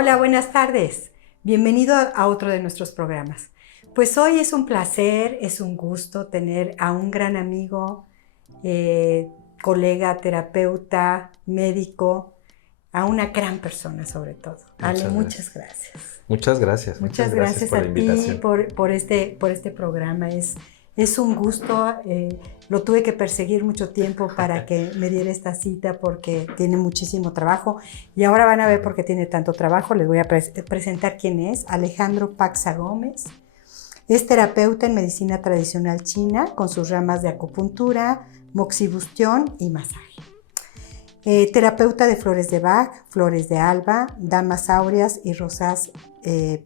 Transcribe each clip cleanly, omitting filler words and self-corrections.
Hola, buenas tardes. Bienvenido a otro de nuestros programas. Pues hoy es un placer, es un gusto tener a un gran amigo, colega, terapeuta, médico, a una gran persona sobre todo. Ale, muchas gracias. Muchas gracias Muchas gracias por la a ti invitación. por este programa. Es un gusto. Lo tuve que perseguir mucho tiempo para que me diera esta cita porque tiene muchísimo trabajo. Y ahora van a ver por qué tiene tanto trabajo. Les voy a presentar quién es. Alejandro Paxa Gómez. Es terapeuta en medicina tradicional china con sus ramas de acupuntura, moxibustión y masaje. Terapeuta de flores de Bach, flores de alba, damas áureas y rosas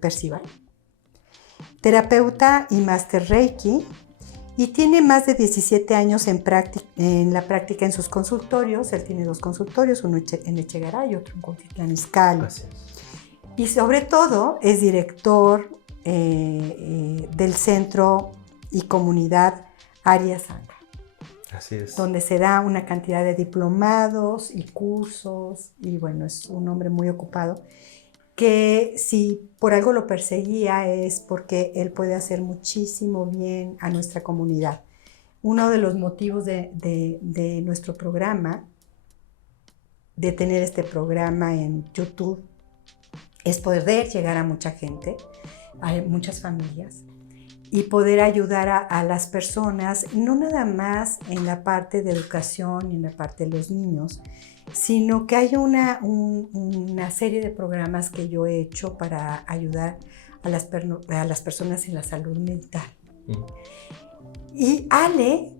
Percival. Terapeuta y máster Reiki, y tiene más de 17 años en la práctica en sus consultorios. Él tiene 2 consultorios, uno en Echegaray y otro en Cuautitlán Izcalli. Y sobre todo es director del centro y comunidad Arias Sangha. Así es. Donde se da una cantidad de diplomados y cursos, y bueno, es un hombre muy ocupado, que si por algo lo perseguía es porque él puede hacer muchísimo bien a nuestra comunidad. Uno de los motivos de nuestro programa, de tener este programa en YouTube, es poder llegar a mucha gente, a muchas familias, y poder ayudar a las personas, no nada más en la parte de educación y en la parte de los niños, sino que hay una serie de programas que yo he hecho para ayudar a las personas en la salud mental. Y Ale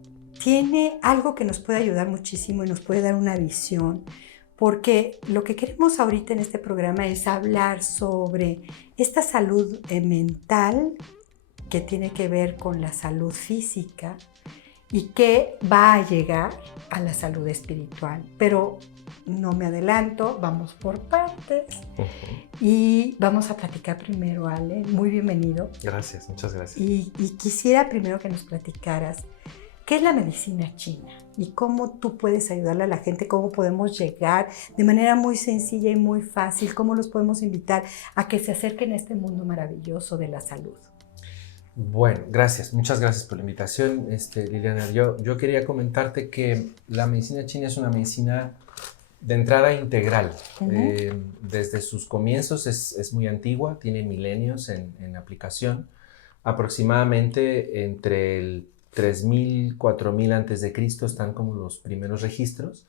tiene algo que nos puede ayudar muchísimo y nos puede dar una visión, porque lo que queremos ahorita en este programa es hablar sobre esta salud mental que tiene que ver con la salud física y que va a llegar a la salud espiritual. Pero no me adelanto, vamos por partes. Y vamos a platicar primero, Ale. Muy bienvenido. Gracias, muchas gracias. Y quisiera primero que nos platicaras qué es la medicina china y cómo tú puedes ayudarle a la gente, cómo podemos llegar de manera muy sencilla y muy fácil, cómo los podemos invitar a que se acerquen a este mundo maravilloso de la salud. Bueno, gracias, muchas gracias por la invitación, Liliana. Yo quería comentarte que la medicina china es una medicina de entrada integral. Desde sus comienzos es muy antigua, tiene milenios en aplicación. Aproximadamente entre el 3000, 4000 antes de Cristo están como los primeros registros,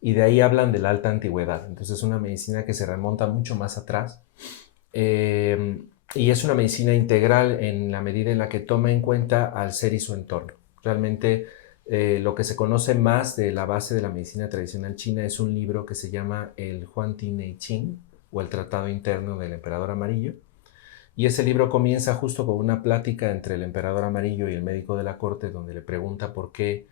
y de ahí hablan de la alta antigüedad. Entonces es una medicina que se remonta mucho más atrás. Y es una medicina integral en la medida en la que toma en cuenta al ser y su entorno. Realmente lo que se conoce más de la base de la medicina tradicional china es un libro que se llama el Huangti Neiqing, o el Tratado Interno del Emperador Amarillo. Y ese libro comienza justo con una plática entre el Emperador Amarillo y el médico de la corte, donde le pregunta por qué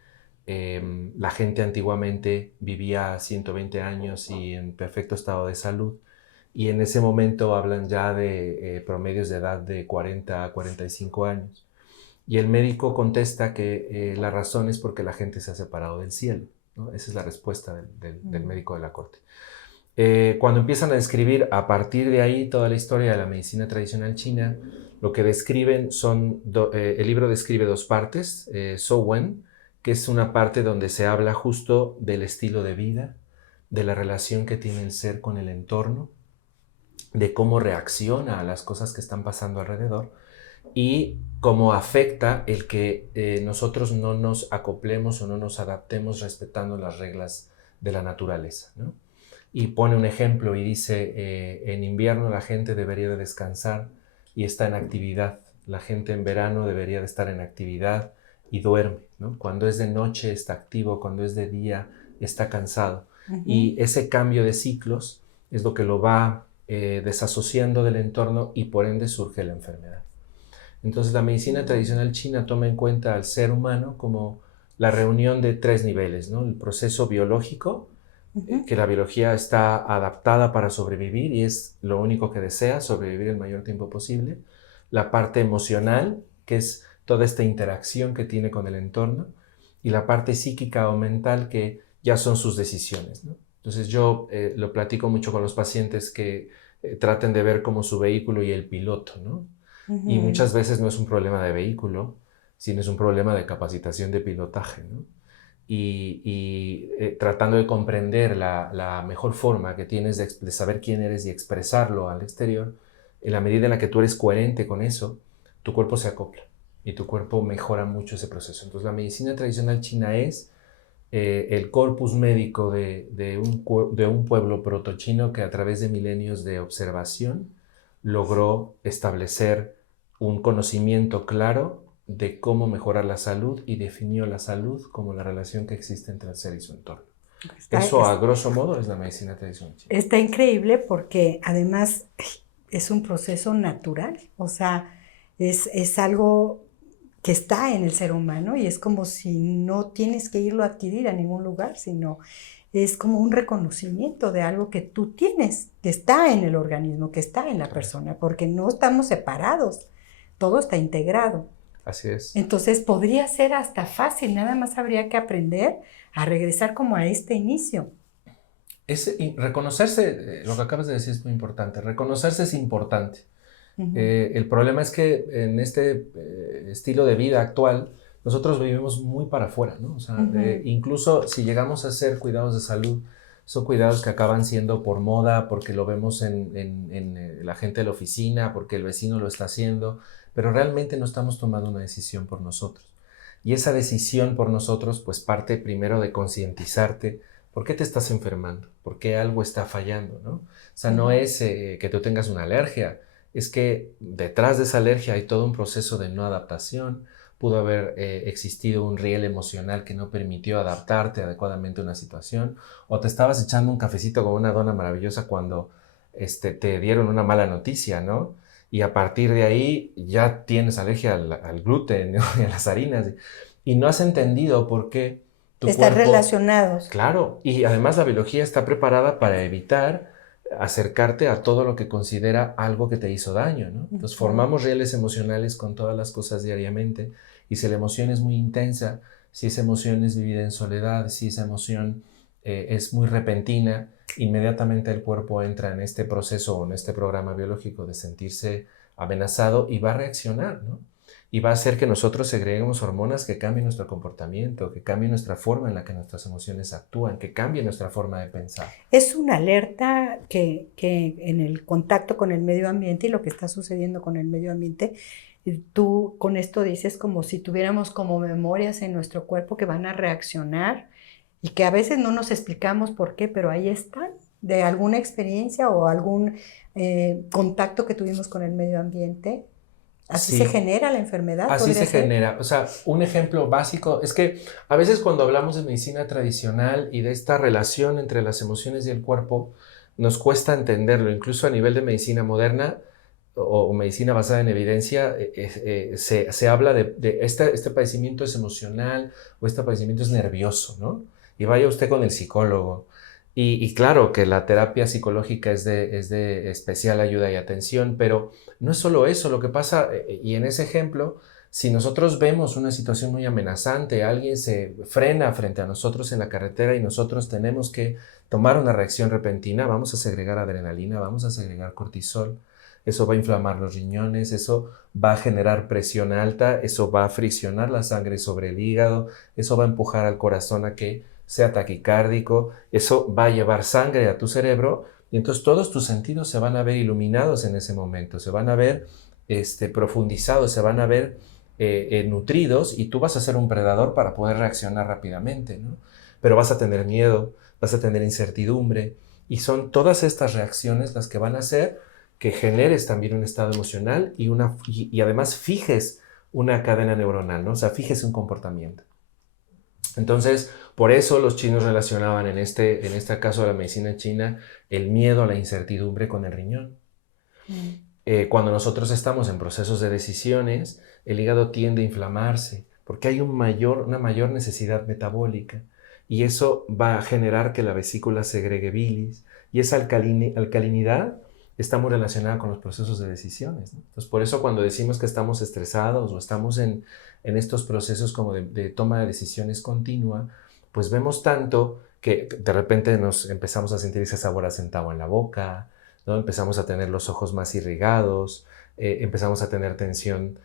la gente antiguamente vivía 120 años y en perfecto estado de salud. Y en ese momento hablan ya de promedios de edad de 40 a 45 años. Y el médico contesta que la razón es porque la gente se ha separado del cielo, ¿no? Esa es la respuesta del médico de la corte. Cuando empiezan a describir a partir de ahí toda la historia de la medicina tradicional china, lo que describen son, el libro describe 2 partes, Zhou Wen, que es una parte donde se habla justo del estilo de vida, de la relación que tiene el ser con el entorno, de cómo reacciona a las cosas que están pasando alrededor y cómo afecta el que nosotros no nos acoplemos o no nos adaptemos respetando las reglas de la naturaleza, ¿no? Y pone un ejemplo y dice, en invierno la gente debería de descansar y está en actividad. La gente en verano debería de estar en actividad y duerme, ¿no? Cuando es de noche está activo, cuando es de día está cansado. Y ese cambio de ciclos es lo que lo va desasociando del entorno, y por ende surge la enfermedad. Entonces la medicina tradicional china toma en cuenta al ser humano como la reunión de 3 niveles, ¿no? El proceso biológico, que la biología está adaptada para sobrevivir y es lo único que desea, sobrevivir el mayor tiempo posible. La parte emocional, que es toda esta interacción que tiene con el entorno, y la parte psíquica o mental, que ya son sus decisiones, ¿no? Entonces yo lo platico mucho con los pacientes, que traten de ver como su vehículo y el piloto, ¿no? Y muchas veces no es un problema de vehículo, sino es un problema de capacitación de pilotaje, ¿no? Tratando de comprender la mejor forma que tienes de saber quién eres y expresarlo al exterior, en la medida en la que tú eres coherente con eso, tu cuerpo se acopla y tu cuerpo mejora mucho ese proceso. Entonces la medicina tradicional china es el corpus médico de un pueblo protochino que a través de milenios de observación logró establecer un conocimiento claro de cómo mejorar la salud y definió la salud como la relación que existe entre el ser y su entorno. Eso, a grosso modo, es la medicina tradicional china. Está increíble porque además es un proceso natural, o sea, es algo que está en el ser humano y es como si no tienes que irlo a adquirir a ningún lugar, sino es como un reconocimiento de algo que tú tienes, que está en el organismo, que está en la persona, porque no estamos separados, todo está integrado. Así es. Entonces podría ser hasta fácil, nada más habría que aprender a regresar como a este inicio. Reconocerse, lo que acabas de decir es muy importante, reconocerse es importante. El problema es que en este estilo de vida actual, nosotros vivimos muy para afuera, ¿no? O sea, incluso si llegamos a hacer cuidados de salud, son cuidados que acaban siendo por moda, porque lo vemos en la gente de la oficina, porque el vecino lo está haciendo, pero realmente no estamos tomando una decisión por nosotros. Y esa decisión por nosotros, pues parte primero de concientizarte. ¿Por qué te estás enfermando? ¿Por qué algo está fallando, no? O sea, no es que tú tengas una alergia, es que detrás de esa alergia hay todo un proceso de no adaptación. Pudo haber existido un riel emocional que no permitió adaptarte adecuadamente a una situación, o te estabas echando un cafecito con una dona maravillosa cuando te dieron una mala noticia, ¿no? Y a partir de ahí ya tienes alergia al gluten, ¿no? Y a las harinas, y no has entendido por qué tu Están cuerpo... relacionados. Claro, y además la biología está preparada para evitar acercarte a todo lo que considera algo que te hizo daño, ¿no? Entonces formamos rieles emocionales con todas las cosas diariamente, y si la emoción es muy intensa, si esa emoción es vivida en soledad, si esa emoción es muy repentina, inmediatamente el cuerpo entra en este proceso o en este programa biológico de sentirse amenazado y va a reaccionar, ¿no? Y va a hacer que nosotros segreguemos hormonas que cambien nuestro comportamiento, que cambien nuestra forma en la que nuestras emociones actúan, que cambien nuestra forma de pensar. Es una alerta que en el contacto con el medio ambiente y lo que está sucediendo con el medio ambiente, tú con esto dices como si tuviéramos como memorias en nuestro cuerpo que van a reaccionar y que a veces no nos explicamos por qué, pero ahí están, de alguna experiencia o algún contacto que tuvimos con el medio ambiente. Así Sí, se genera la enfermedad. así se ser? genera. O sea, un ejemplo básico es que a veces cuando hablamos de medicina tradicional y de esta relación entre las emociones y el cuerpo, nos cuesta entenderlo. Incluso a nivel de medicina moderna o medicina basada en evidencia, se habla de este padecimiento es emocional o este padecimiento es nervioso, ¿no? Y vaya usted con el psicólogo. Y claro que la terapia psicológica es de especial ayuda y atención, pero no es solo eso. Lo que pasa, y en ese ejemplo, si nosotros vemos una situación muy amenazante, alguien se frena frente a nosotros en la carretera y nosotros tenemos que tomar una reacción repentina, vamos a segregar adrenalina, vamos a segregar cortisol, eso va a inflamar los riñones, eso va a generar presión alta, eso va a friccionar la sangre sobre el hígado, eso va a empujar al corazón a que sea taquicárdico, eso va a llevar sangre a tu cerebro y entonces todos tus sentidos se van a ver iluminados en ese momento, se van a ver profundizados, se van a ver nutridos, y tú vas a ser un predador para poder reaccionar rápidamente, ¿no? Pero vas a tener miedo, vas a tener incertidumbre, y son todas estas reacciones las que van a hacer que generes también un estado emocional y además fijes una cadena neuronal, ¿no? O sea, fijes un comportamiento. Entonces, por eso los chinos relacionaban en este caso de la medicina china el miedo a la incertidumbre con el riñón. Cuando nosotros estamos en procesos de decisiones, el hígado tiende a inflamarse porque hay una mayor necesidad metabólica, y eso va a generar que la vesícula segregue bilis, y esa alcalinidad está muy relacionada con los procesos de decisiones, ¿no? Entonces, por eso cuando decimos que estamos estresados o estamos en estos procesos como de toma de decisiones continua, pues vemos tanto que de repente nos empezamos a sentir ese sabor a centavo en la boca, ¿no? Empezamos a tener los ojos más irrigados, empezamos a tener tensión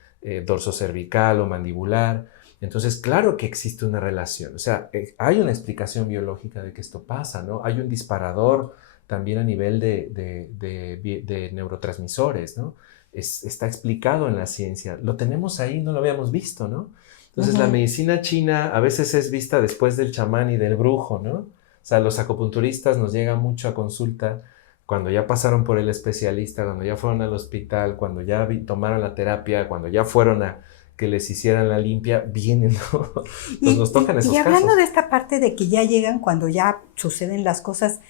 dorsocervical o mandibular. Entonces, claro que existe una relación, o sea, hay una explicación biológica de que esto pasa, ¿no? Hay un disparador también a nivel de neurotransmisores, ¿no? Está explicado en la ciencia, lo tenemos ahí, no lo habíamos visto, ¿no? Entonces, la medicina china a veces es vista después del chamán y del brujo, ¿no? O sea, los acupunturistas nos llegan mucho a consulta cuando ya pasaron por el especialista, cuando ya fueron al hospital, cuando ya tomaron la terapia, cuando ya fueron a que les hicieran la limpia, vienen, ¿no? Entonces nos tocan esos y hablando casos. de esta parte de que ya llegan cuando ya suceden las cosas,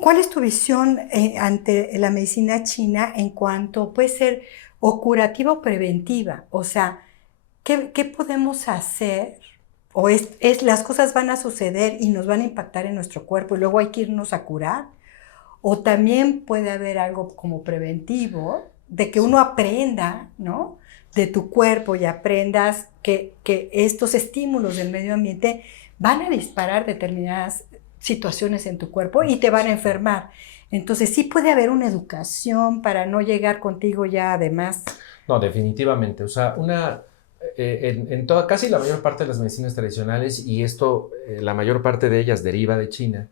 ¿cuál es tu visión ante la medicina china en cuanto puede ser o curativa o preventiva? O sea, ¿qué podemos hacer? ¿O las cosas van a suceder y nos van a impactar en nuestro cuerpo y luego hay que irnos a curar? ¿O también puede haber algo como preventivo de que uno aprenda, ¿no? De tu cuerpo y aprendas que estos estímulos del medio ambiente van a disparar determinadas situaciones en tu cuerpo y te van a enfermar? Entonces sí puede haber una educación para no llegar contigo ya además. No, definitivamente. O sea, en toda, casi la mayor parte de las medicinas tradicionales, y esto, la mayor parte de ellas deriva de China,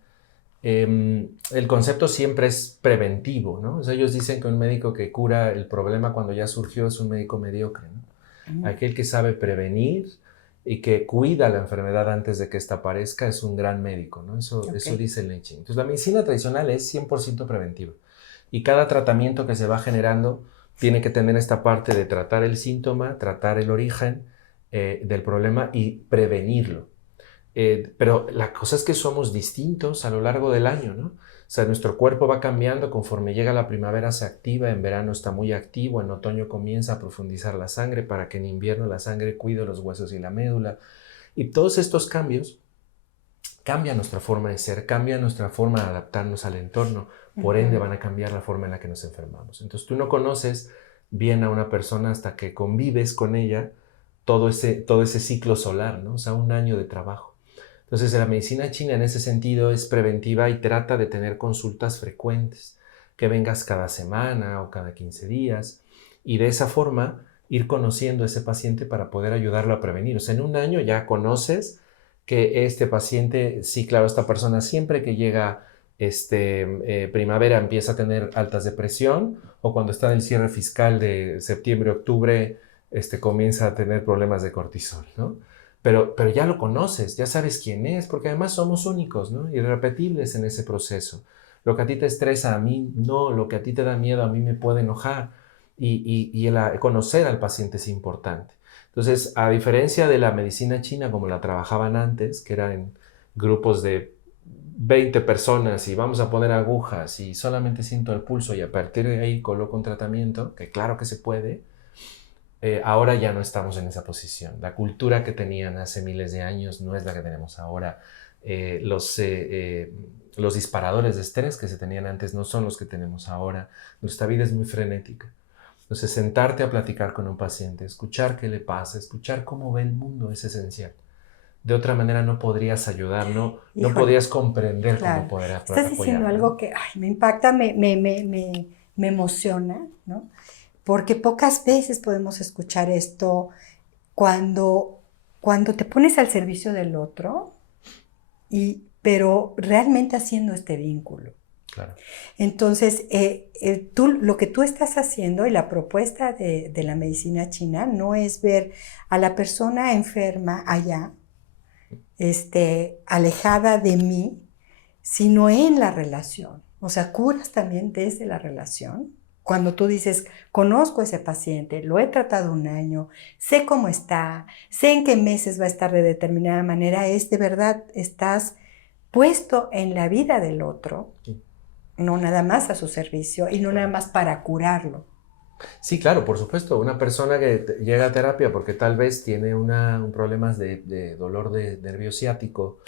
el concepto siempre es preventivo, ¿no? O sea, ellos dicen que un médico que cura el problema cuando ya surgió es un médico mediocre, ¿no? Aquel que sabe prevenir y que cuida la enfermedad antes de que ésta aparezca es un gran médico, ¿no? Eso dice el I Ching. Entonces, la medicina tradicional es 100% preventiva y cada tratamiento que se va generando tiene que tener esta parte de tratar el síntoma, tratar el origen del problema y prevenirlo. Pero la cosa es que somos distintos a lo largo del año, ¿no? O sea, nuestro cuerpo va cambiando conforme llega la primavera, se activa, en verano está muy activo, en otoño comienza a profundizar la sangre para que en invierno la sangre cuide los huesos y la médula. Y todos estos cambios cambian nuestra forma de ser, cambian nuestra forma de adaptarnos al entorno, por ende van a cambiar la forma en la que nos enfermamos. Entonces tú no conoces bien a una persona hasta que convives con ella todo ese ciclo solar, ¿no? O sea, un año de trabajo. Entonces, la medicina china en ese sentido es preventiva y trata de tener consultas frecuentes, que vengas cada semana o cada 15 días y de esa forma ir conociendo a ese paciente para poder ayudarlo a prevenir. O sea, en un año ya conoces que este paciente, sí, claro, esta persona siempre que llega primavera empieza a tener altas de presión o cuando está en el cierre fiscal de septiembre, octubre, comienza a tener problemas de cortisol, ¿no? Pero ya lo conoces, ya sabes quién es, porque además somos únicos, ¿no? Irrepetibles en ese proceso. Lo que a ti te estresa, a mí no, lo que a ti te da miedo, a mí me puede enojar. Y el conocer al paciente es importante. Entonces, a diferencia de la medicina china como la trabajaban antes, que eran en grupos de 20 personas y vamos a poner agujas y solamente siento el pulso y a partir de ahí coloco un tratamiento, que claro que se puede, ahora ya no estamos en esa posición. La cultura que tenían hace miles de años no es la que tenemos ahora. Los disparadores de estrés que se tenían antes no son los que tenemos ahora. Nuestra vida es muy frenética. Entonces, sentarte a platicar con un paciente, escuchar qué le pasa, escuchar cómo ve el mundo es esencial. De otra manera no podrías ayudar, no podrías comprender cómo poder apoyar. Estás diciendo algo que me impacta, me emociona, ¿no? Porque pocas veces podemos escuchar esto cuando te pones al servicio del otro, pero realmente haciendo este vínculo. Claro. Entonces, lo que tú estás haciendo y la propuesta de la medicina china no es ver a la persona enferma allá, alejada de mí, sino en la relación. O sea, curas también desde la relación. Cuando tú dices, conozco a ese paciente, lo he tratado un año, sé cómo está, sé en qué meses va a estar de determinada manera, de verdad, estás puesto en la vida del otro, sí. No nada más a su servicio y no nada más para curarlo. Sí, claro, por supuesto. Una persona que llega a terapia porque tal vez tiene un problema de dolor de nervio ciático,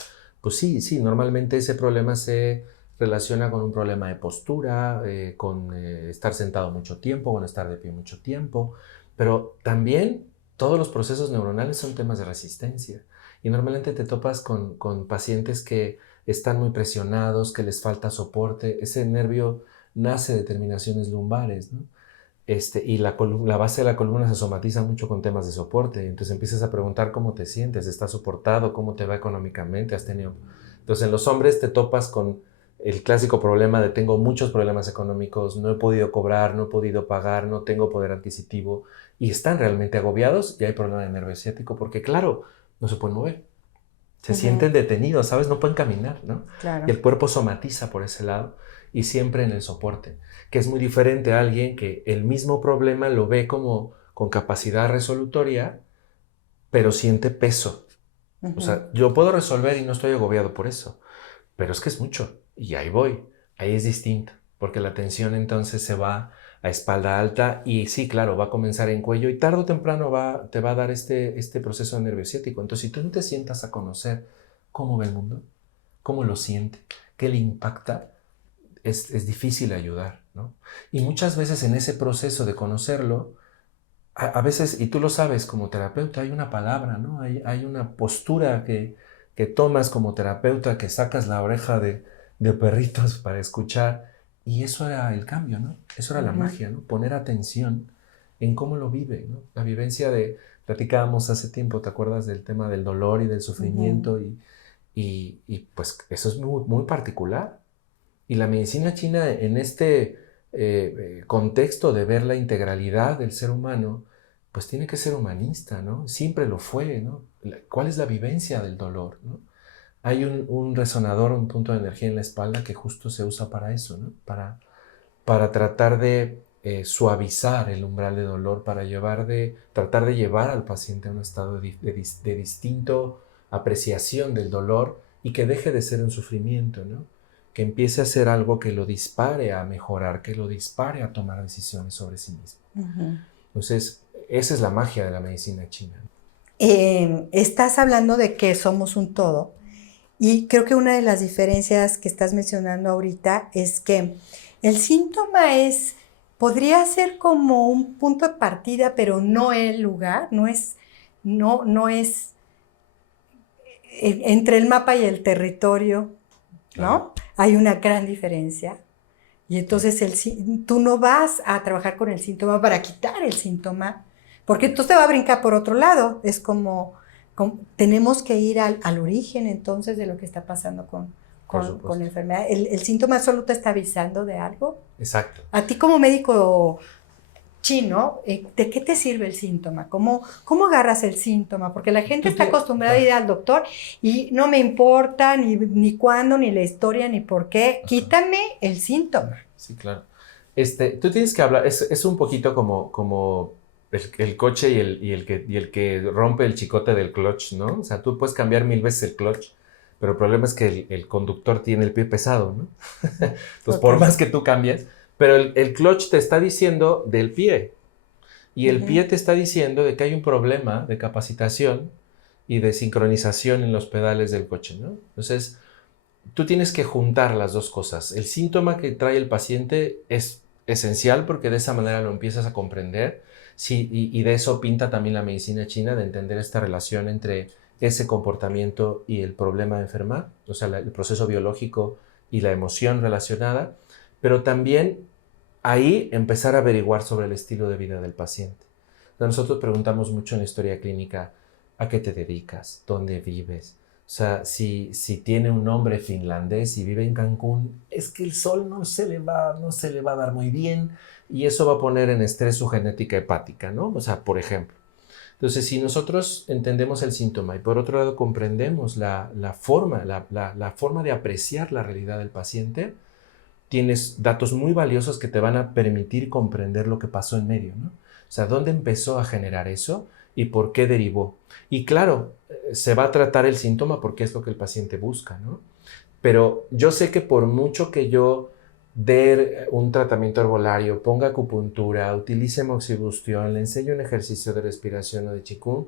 pues sí, normalmente ese problema se relaciona con un problema de postura, con estar sentado mucho tiempo, con estar de pie mucho tiempo, pero también todos los procesos neuronales son temas de resistencia y normalmente te topas con pacientes que están muy presionados, que les falta soporte. Ese nervio nace de terminaciones lumbares, ¿no? Y la base de la columna se somatiza mucho con temas de soporte. Entonces empiezas a preguntar cómo te sientes, ¿estás soportado? ¿Cómo te va económicamente? ¿Has tenido? Entonces en los hombres te topas con el clásico problema de tengo muchos problemas económicos, no he podido cobrar, no he podido pagar, no tengo poder adquisitivo y están realmente agobiados y hay problema de nervio ciático porque claro, no se pueden mover. Se sienten detenidos, ¿sabes? No pueden caminar, ¿no? Claro. Y el cuerpo somatiza por ese lado y siempre en el soporte, que es muy diferente a alguien que el mismo problema lo ve como con capacidad resolutoria, pero siente peso. O sea, yo puedo resolver y no estoy agobiado por eso, pero es que es mucho y ahí voy. Ahí es distinto, porque la tensión entonces se va a espalda alta y sí, claro, va a comenzar en cuello y tarde o temprano te va a dar este proceso de nervio ciático. Entonces, si tú no te sientas a conocer cómo ve el mundo, cómo lo siente, qué le impacta, es difícil ayudar, ¿no? Y muchas veces en ese proceso de conocerlo, a veces, y tú lo sabes como terapeuta, hay una palabra, ¿no? Hay una postura que tomas como terapeuta, que sacas la oreja de perritos para escuchar, y eso era el cambio, ¿no? Eso era la magia, ¿no? Poner atención en cómo lo vive, ¿no? La vivencia platicábamos hace tiempo, ¿te acuerdas del tema del dolor y del sufrimiento? Y pues eso es muy, muy particular. Y la medicina china en este contexto de ver la integralidad del ser humano, pues tiene que ser humanista, ¿no? Siempre lo fue, ¿no? ¿Cuál es la vivencia del dolor, ¿no? Hay un resonador, un punto de energía en la espalda que justo se usa para eso, ¿no? Para tratar de suavizar el umbral de dolor, para tratar de llevar al paciente a un estado de distinto apreciación del dolor y que deje de ser un sufrimiento, ¿no? Que empiece a ser algo que lo dispare a mejorar, que lo dispare a tomar decisiones sobre sí mismo. Entonces, esa es la magia de la medicina china. Estás hablando de que somos un todo y creo que una de las diferencias que estás mencionando ahorita es que el síntoma podría ser como un punto de partida, pero no el lugar, no es entre el mapa y el territorio, ¿no? Hay una gran diferencia. Y entonces tú no vas a trabajar con el síntoma para quitar el síntoma, porque entonces te va a brincar por otro lado. Es como tenemos que ir al origen entonces de lo que está pasando con la enfermedad. El síntoma solo te está avisando de algo. Exacto. A ti como médico chino, ¿de qué te sirve el síntoma? ¿Cómo agarras el síntoma? Porque la gente está acostumbrada a ir al doctor y no me importa ni cuándo, ni la historia, ni por qué. Quítame el síntoma. Sí, claro. Tú tienes que hablar, es un poquito como el coche y el que rompe el chicote del clutch, ¿no? O sea, tú puedes cambiar 1000 veces el clutch, pero el problema es que el conductor tiene el pie pesado, ¿no? Entonces, por más que tú cambies, pero el clutch te está diciendo del pie. Y el pie te está diciendo de que hay un problema de capacitación y de sincronización en los pedales del coche, ¿no? Entonces, tú tienes que juntar las dos cosas. El síntoma que trae el paciente es esencial porque de esa manera lo empiezas a comprender. Sí, y de eso pinta también la medicina china, de entender esta relación entre ese comportamiento y el problema de enfermar, o sea, el proceso biológico y la emoción relacionada, pero también ahí empezar a averiguar sobre el estilo de vida del paciente. Entonces, nosotros preguntamos mucho en la historia clínica, ¿a qué te dedicas? ¿Dónde vives? O sea, si tiene un nombre finlandés y vive en Cancún, es que el sol no se le va a dar muy bien y eso va a poner en estrés su genética hepática, ¿no? O sea, por ejemplo. Entonces, si nosotros entendemos el síntoma y por otro lado comprendemos la forma de apreciar la realidad del paciente, tienes datos muy valiosos que te van a permitir comprender lo que pasó en medio, ¿no? O sea, ¿dónde empezó a generar eso y por qué derivó? Y claro, se va a tratar el síntoma porque es lo que el paciente busca, ¿no? Pero yo sé que por mucho que yo dé un tratamiento herbolario, ponga acupuntura, utilice moxibustión, le enseñe un ejercicio de respiración o de qigong,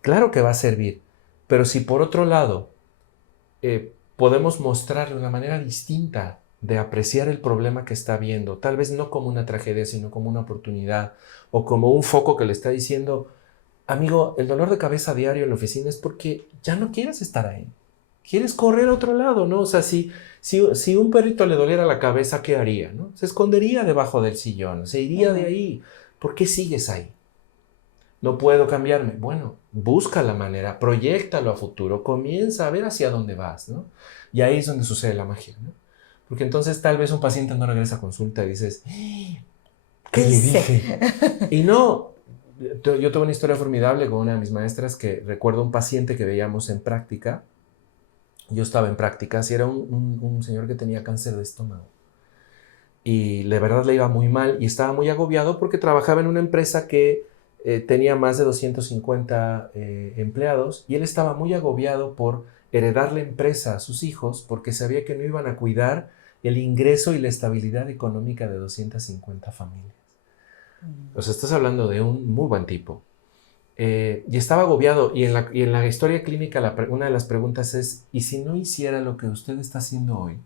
claro que va a servir. Pero si por otro lado podemos mostrarle una manera distinta de apreciar el problema que está viendo, tal vez no como una tragedia, sino como una oportunidad o como un foco que le está diciendo, amigo, el dolor de cabeza diario en la oficina es porque ya no quieres estar ahí. quieres correr a otro lado, ¿no? O sea, si un perrito le doliera la cabeza, ¿qué haría, no? Se escondería debajo del sillón, se iría de ahí. ¿Por qué sigues ahí? No puedo cambiarme. Bueno, busca la manera, proyéctalo a futuro, comienza a ver hacia dónde vas, ¿no? Y ahí es donde sucede la magia, ¿no? Porque entonces tal vez un paciente no regresa a consulta y dices, ¿qué le dije? Y no, yo tuve una historia formidable con una de mis maestras que recuerdo un paciente que veíamos en práctica. Yo estaba en prácticas y era un señor que tenía cáncer de estómago. Y de verdad le iba muy mal y estaba muy agobiado porque trabajaba en una empresa que tenía más de 250 empleados y él estaba muy agobiado por heredar la empresa a sus hijos porque sabía que no iban a cuidar el ingreso y la estabilidad económica de 250 familias. O sea, estás hablando de un muy buen tipo. Y estaba agobiado y en la historia clínica una de las preguntas es, ¿y si no hiciera lo que usted está haciendo hoy?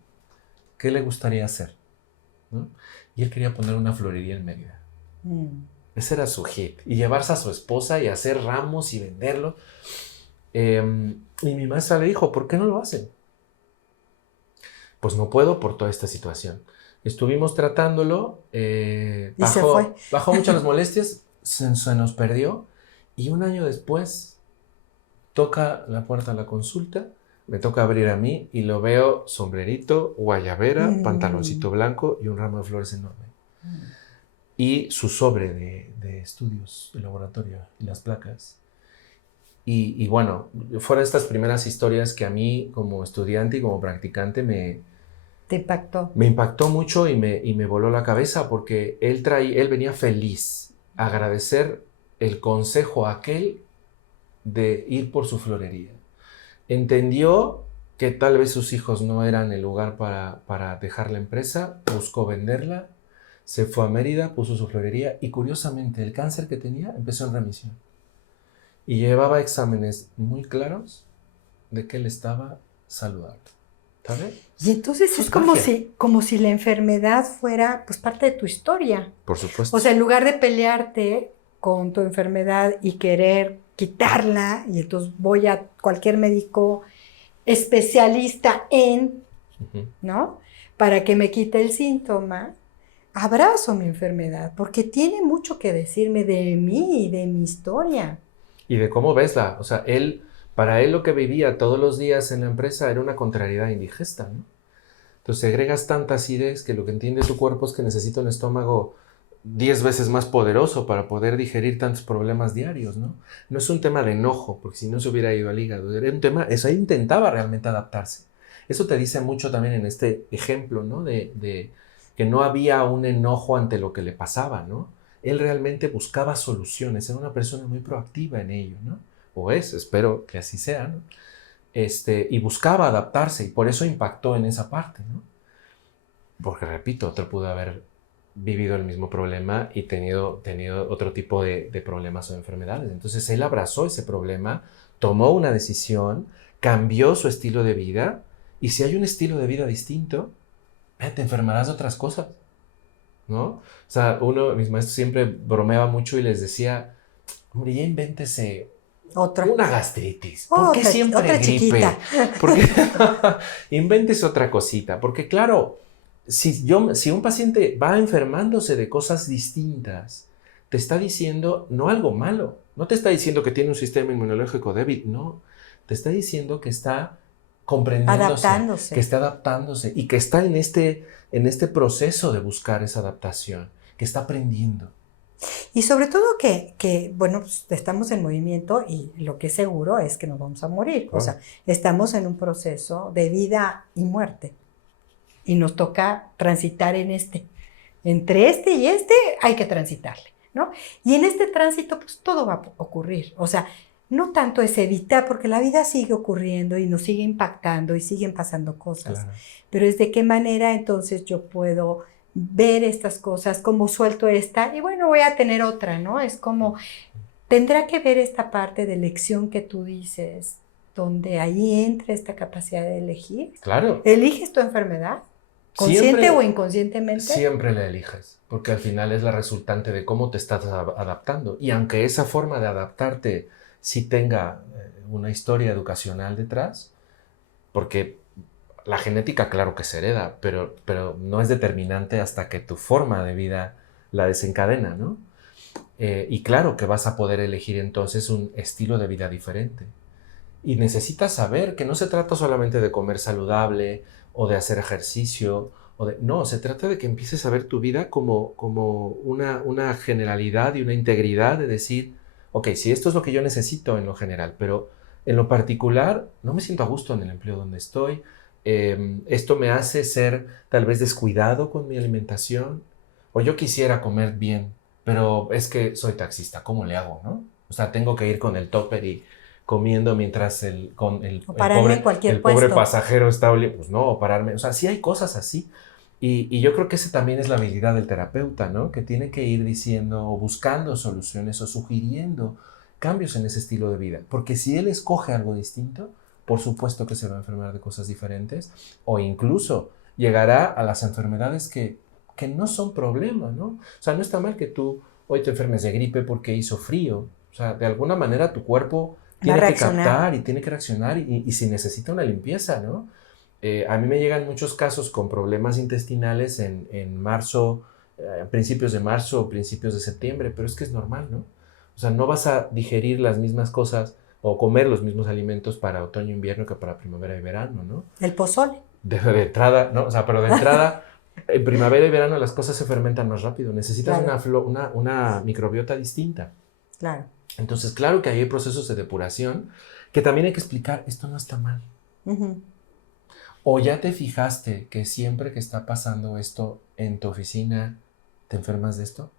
¿Qué le gustaría hacer? ¿No? Y él quería poner una florería en Mérida. Ese era su hit. Y llevarse a su esposa y hacer ramos y venderlo. Y mi maestra le dijo, ¿por qué no lo hacen? Pues no puedo por toda esta situación. Estuvimos tratándolo. Y se fue. Bajó mucho las molestias, se nos perdió. Y un año después toca la puerta a la consulta. Me toca abrir a mí y lo veo sombrerito, guayabera, pantaloncito blanco y un ramo de flores enorme. Y su sobre de estudios de laboratorio y las placas. Y bueno, fueron estas primeras historias que a mí como estudiante y como practicante ¿Te impactó? Me impactó mucho y me voló la cabeza porque él venía feliz a agradecer el consejo aquel de ir por su florería. Entendió que tal vez sus hijos no eran el lugar para dejar la empresa, buscó venderla, se fue a Mérida, puso su florería y curiosamente el cáncer que tenía empezó en remisión. Y llevaba exámenes muy claros de que él estaba saludable. ¿Sabes? Y entonces es como si la enfermedad fuera pues parte de tu historia. Por supuesto. O sea, en lugar de pelearte con tu enfermedad y querer quitarla, y entonces voy a cualquier médico especialista ¿no? Para que me quite el síntoma, abrazo mi enfermedad, porque tiene mucho que decirme de mí y de mi historia. Y de cómo vesla. O sea, para él lo que vivía todos los días en la empresa era una contrariedad indigesta, ¿no? Entonces segregas tanta acidez que lo que entiende tu cuerpo es que necesita un estómago 10 veces más poderoso para poder digerir tantos problemas diarios, ¿no? No es un tema de enojo, porque si no se hubiera ido al hígado. Era un tema, eso intentaba realmente adaptarse. Eso te dice mucho también en este ejemplo, ¿no? De que no había un enojo ante lo que le pasaba, ¿no? Él realmente buscaba soluciones, era una persona muy proactiva en ello, ¿no? O espero que así sea, ¿no? Y buscaba adaptarse y por eso impactó en esa parte, ¿no? Porque, repito, otro pudo haber vivido el mismo problema y tenido otro tipo de problemas o enfermedades. Entonces él abrazó ese problema, tomó una decisión, cambió su estilo de vida y si hay un estilo de vida distinto, te enfermarás de otras cosas, ¿no? O sea, uno de mis maestros siempre bromeaba mucho y les decía, hombre, ya invéntese una gastritis. ¿Por qué siempre otra gripe? Chiquita. Porque invéntese otra cosita. Porque claro, si un paciente va enfermándose de cosas distintas, te está diciendo no algo malo. No te está diciendo que tiene un sistema inmunológico débil. No. Te está diciendo que está comprendiéndose, que está adaptándose y que está en este proceso de buscar esa adaptación, que está aprendiendo. Y sobre todo que bueno, pues estamos en movimiento y lo que es seguro es que nos vamos a morir. O sea, estamos en un proceso de vida y muerte. Y nos toca transitar entre este y hay que transitarle, ¿no? Y en este tránsito, pues todo va a ocurrir. O sea, no tanto es evitar, porque la vida sigue ocurriendo y nos sigue impactando y siguen pasando cosas. Claro. Pero es de qué manera entonces yo puedo ver estas cosas, cómo suelto esta y bueno, voy a tener otra, ¿no? Es como, tendrá que ver esta parte de elección que tú dices, donde ahí entra esta capacidad de elegir. Claro. ¿Eliges tu enfermedad? ¿Consciente o inconscientemente? Siempre la eliges, porque al final es la resultante de cómo te estás adaptando. Y aunque esa forma de adaptarte sí tenga una historia educacional detrás, porque la genética claro que se hereda, pero no es determinante hasta que tu forma de vida la desencadena, ¿no? Y claro que vas a poder elegir entonces un estilo de vida diferente. Y necesitas saber que no se trata solamente de comer saludable o de hacer ejercicio, no, se trata de que empieces a ver tu vida como una generalidad y una integridad de decir, ok, si esto es lo que yo necesito en lo general, pero en lo particular no me siento a gusto en el empleo donde estoy, esto me hace ser tal vez descuidado con mi alimentación, o yo quisiera comer bien, pero es que soy taxista, ¿cómo le hago, no? O sea, tengo que ir con el topper y comiendo mientras O pararme en el cualquier pobre puesto. pasajero está pues no, o pararme, o sea, sí hay cosas así. Y yo creo que ese también es la habilidad del terapeuta, ¿no? Que tiene que ir diciendo o buscando soluciones o sugiriendo cambios en ese estilo de vida. Porque si él escoge algo distinto, por supuesto que se va a enfermar de cosas diferentes o incluso llegará a las enfermedades que no son problema, ¿no? O sea, no está mal que tú hoy te enfermes de gripe porque hizo frío. O sea, de alguna manera tu cuerpo Va a tiene que reaccionar. captar y tiene que reaccionar y si necesita una limpieza, ¿no? A mí me llegan muchos casos con problemas intestinales en marzo, principios de marzo o principios de septiembre, pero es que es normal, ¿no? O sea, no vas a digerir las mismas cosas o comer los mismos alimentos para otoño e invierno que para primavera y verano, ¿no? El pozole. De entrada, ¿no? O sea, pero de entrada, en primavera y verano las cosas se fermentan más rápido. Necesitas Claro, una microbiota distinta. claro. Entonces, claro que hay procesos de depuración que también hay que explicar, esto no está mal. Ujú. O ya te fijaste que siempre que está pasando esto en tu oficina, te enfermas de esto.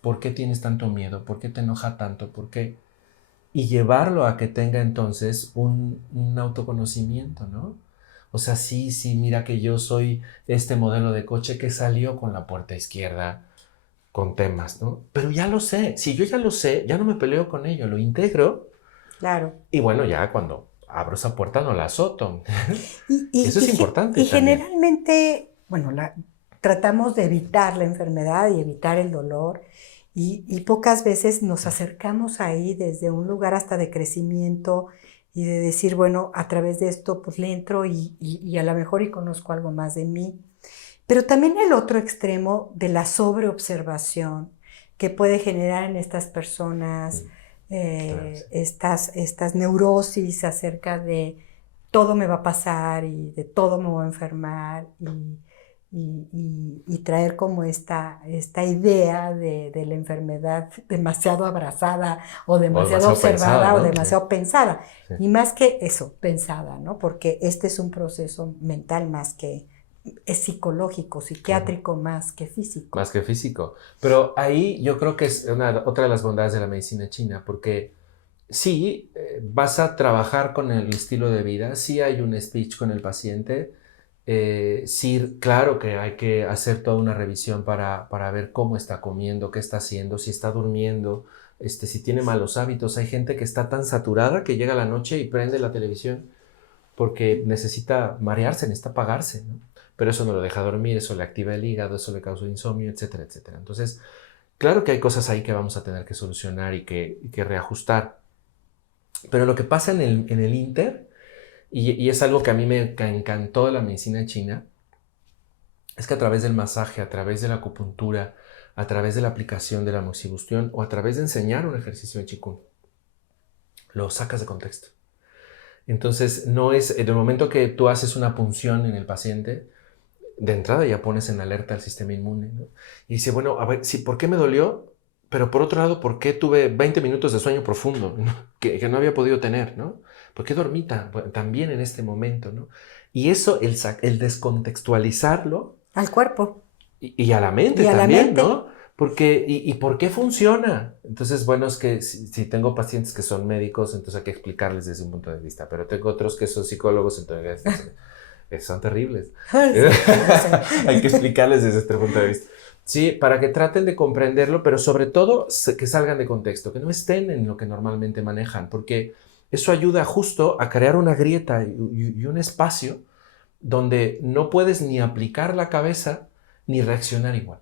¿Por qué tienes tanto miedo? ¿Por qué te enoja tanto? ¿Por qué? Y llevarlo a que tenga entonces un autoconocimiento, ¿no? O sea, sí, mira que yo soy este modelo de coche que salió con la puerta izquierda, con temas, ¿no? Pero ya lo sé, si yo ya lo sé, ya no me peleo con ello, lo integro Claro. y bueno, ya cuando abro esa puerta no la azoto. Y, y- Eso y es ge- importante y también. generalmente, bueno, tratamos de evitar la enfermedad y evitar el dolor y pocas veces nos acercamos ahí desde un lugar hasta de crecimiento y de decir, bueno, a través de esto pues le entro y a lo mejor y conozco algo más de mí. Pero también el otro extremo de la sobreobservación que puede generar en estas personas Claro, sí. estas neurosis acerca de todo me va a pasar y de todo me voy a enfermar y traer como esta idea de la enfermedad demasiado abrazada o O demasiado demasiado pensada, observada o ¿no? Sí, demasiado pensada. sí. Y más que eso, pensada, ¿no? Porque este es un proceso mental más que es psicológico, Claro. psiquiátrico más que físico. Más que físico. Pero ahí yo creo que es otra de las bondades de la medicina china, porque sí, vas a trabajar con el estilo de vida, sí hay un speech con el paciente, sí, claro que hay que hacer toda una revisión para ver cómo está comiendo, qué está haciendo, si está durmiendo, si tiene malos hábitos. Hay gente que está tan saturada que llega la noche y prende la televisión porque necesita marearse, necesita apagarse, ¿no? Pero eso no lo deja dormir, eso le activa el hígado, eso le causa insomnio, etcétera, etcétera. Entonces, claro que hay cosas ahí que vamos a tener que solucionar y que reajustar. Pero lo que pasa en el Inter, y es algo que a mí me encantó de la medicina china, es que a través del masaje, a través de la acupuntura, a través de la aplicación de la moxibustión o a través de enseñar un ejercicio de Qigong, lo sacas de contexto. Entonces, no es, en el momento que tú haces una punción en el paciente, de entrada ya pones en alerta al sistema inmune, ¿no? Y dice, bueno, a ver, sí, ¿por qué me dolió? Pero por otro lado, ¿por qué tuve 20 minutos de sueño profundo, ¿no? que no había podido tener, ¿no? ¿Por qué dormí también en este momento, ¿no? Y eso, el descontextualizarlo Al cuerpo y a la mente y a la también, mente. ¿no? Porque, ¿y por qué funciona? Entonces, bueno, es que si tengo pacientes que son médicos, entonces hay que explicarles desde un punto de vista, pero tengo otros que son psicólogos, entonces son terribles. Sí, lo sé. Hay que explicarles desde este punto de vista. Sí, para que traten de comprenderlo, pero sobre todo que salgan de contexto, que no estén en lo que normalmente manejan, porque eso ayuda justo a crear una grieta y un espacio donde no puedes ni aplicar la cabeza ni reaccionar igual.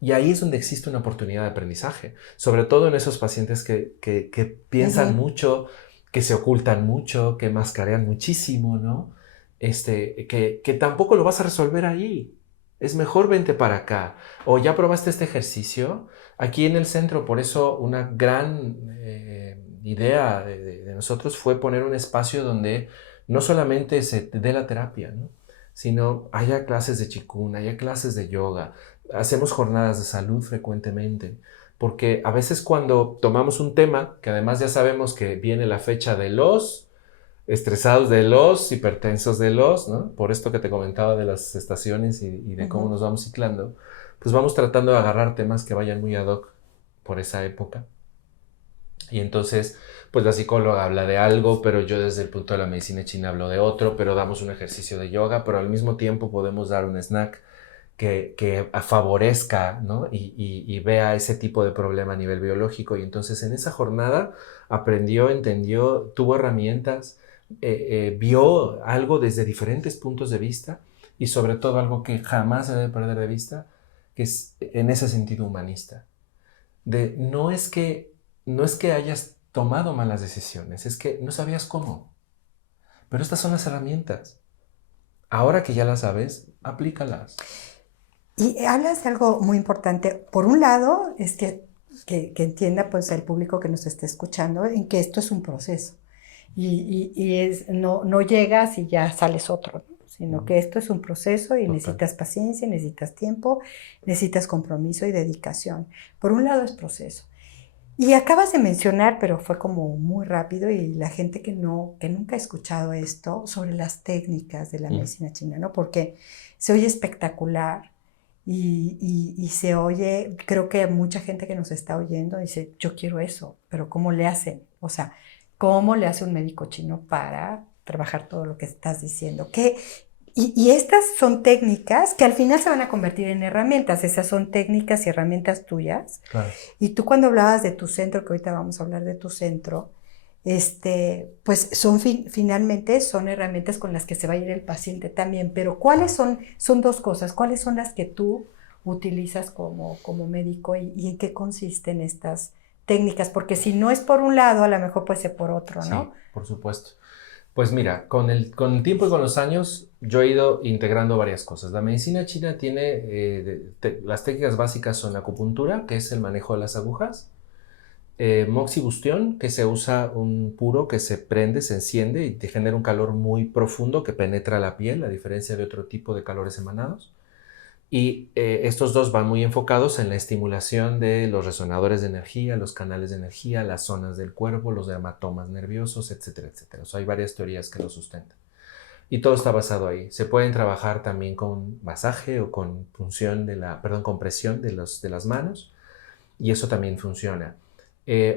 Y ahí es donde existe una oportunidad de aprendizaje, sobre todo en esos pacientes que piensan Ujú. mucho, que se ocultan mucho, que mascarean muchísimo, ¿no? Que tampoco lo vas a resolver ahí. Es mejor vente para acá. O ya probaste este ejercicio. Aquí en el centro, por eso una gran idea de nosotros fue poner un espacio donde no solamente se dé la terapia, ¿no? Sino haya clases de Qigong, haya clases de yoga. Hacemos jornadas de salud frecuentemente. Porque a veces cuando tomamos un tema, que además ya sabemos que viene la fecha de los estresados, de los hipertensos, de los, ¿no? Por esto que te comentaba de las estaciones y de cómo nos vamos ciclando, pues vamos tratando de agarrar temas que vayan muy ad hoc por esa época. Y entonces, pues la psicóloga habla de algo, pero yo desde el punto de la medicina china hablo de otro, pero damos un ejercicio de yoga, pero al mismo tiempo podemos dar un snack que favorezca, ¿no? Y vea ese tipo de problema a nivel biológico. Y entonces en esa jornada aprendió, entendió, tuvo herramientas, vio algo desde diferentes puntos de vista y sobre todo algo que jamás se debe perder de vista, que es en ese sentido humanista. No es que hayas tomado malas decisiones, es que no sabías cómo. Pero estas son las herramientas. Ahora que ya las sabes, aplícalas. Y hablas de algo muy importante. Por un lado, es que entienda pues el público que nos esté escuchando en que esto es un proceso. No llegas y ya sales otro, ¿no? Sino que esto es un proceso y Total. necesitas paciencia, necesitas tiempo, necesitas compromiso y dedicación. Por un lado es proceso. Y acabas de mencionar, pero fue como muy rápido y la gente que nunca ha escuchado esto sobre las técnicas de la medicina china, ¿no? Porque se oye espectacular y se oye, creo que mucha gente que nos está oyendo dice, yo quiero eso, pero ¿cómo le hacen? O sea, ¿cómo le hace un médico chino para trabajar todo lo que estás diciendo? Y estas son técnicas que al final se van a convertir en herramientas. Esas son técnicas y herramientas tuyas. Claro. Y tú cuando hablabas de tu centro, que ahorita vamos a hablar de tu centro, pues finalmente son herramientas con las que se va a ir el paciente también. Pero ¿cuáles son dos cosas? ¿Cuáles son las que tú utilizas como médico y en qué consisten estas técnicas? Porque si no es por un lado, a lo mejor puede ser por otro, ¿no? Sí, por supuesto. Pues mira, con el tiempo y con los años yo he ido integrando varias cosas. La medicina china tiene, las técnicas básicas son la acupuntura, que es el manejo de las agujas, moxibustión, que se usa un puro que se prende, se enciende y te genera un calor muy profundo que penetra la piel, a diferencia de otro tipo de calores emanados. Y estos dos van muy enfocados en la estimulación de los resonadores de energía, los canales de energía, las zonas del cuerpo, los dermatomas nerviosos, etcétera, etcétera. O sea, hay varias teorías que lo sustentan. Y todo está basado ahí. Se pueden trabajar también con masaje o con compresión de las manos, y eso también funciona.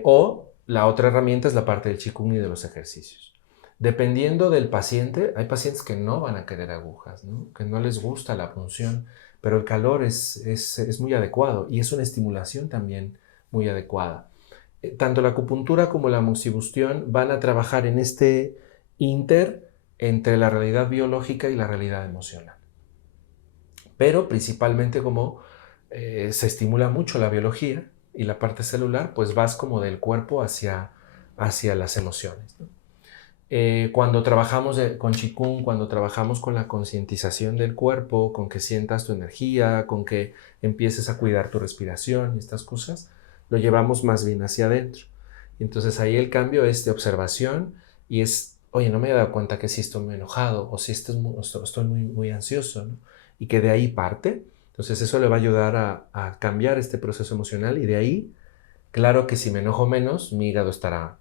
O la otra herramienta es la parte del Qigong y de los ejercicios. Dependiendo del paciente, hay pacientes que no van a querer agujas, ¿no? Que no les gusta la punción, pero el calor es muy adecuado y es una estimulación también muy adecuada. Tanto la acupuntura como la moxibustión van a trabajar en este inter entre la realidad biológica y la realidad emocional. Pero principalmente como se estimula mucho la biología y la parte celular, pues vas como del cuerpo hacia las emociones, ¿no? Cuando trabajamos con Qigong, cuando trabajamos con la concientización del cuerpo, con que sientas tu energía, con que empieces a cuidar tu respiración y estas cosas, lo llevamos más bien hacia adentro. Y entonces ahí el cambio es de observación y es, oye, no me he dado cuenta que sí estoy muy enojado o si estoy muy, muy ansioso, ¿no? Y que de ahí parte. Entonces eso le va a ayudar a cambiar este proceso emocional y de ahí, claro que si me enojo menos, mi hígado estará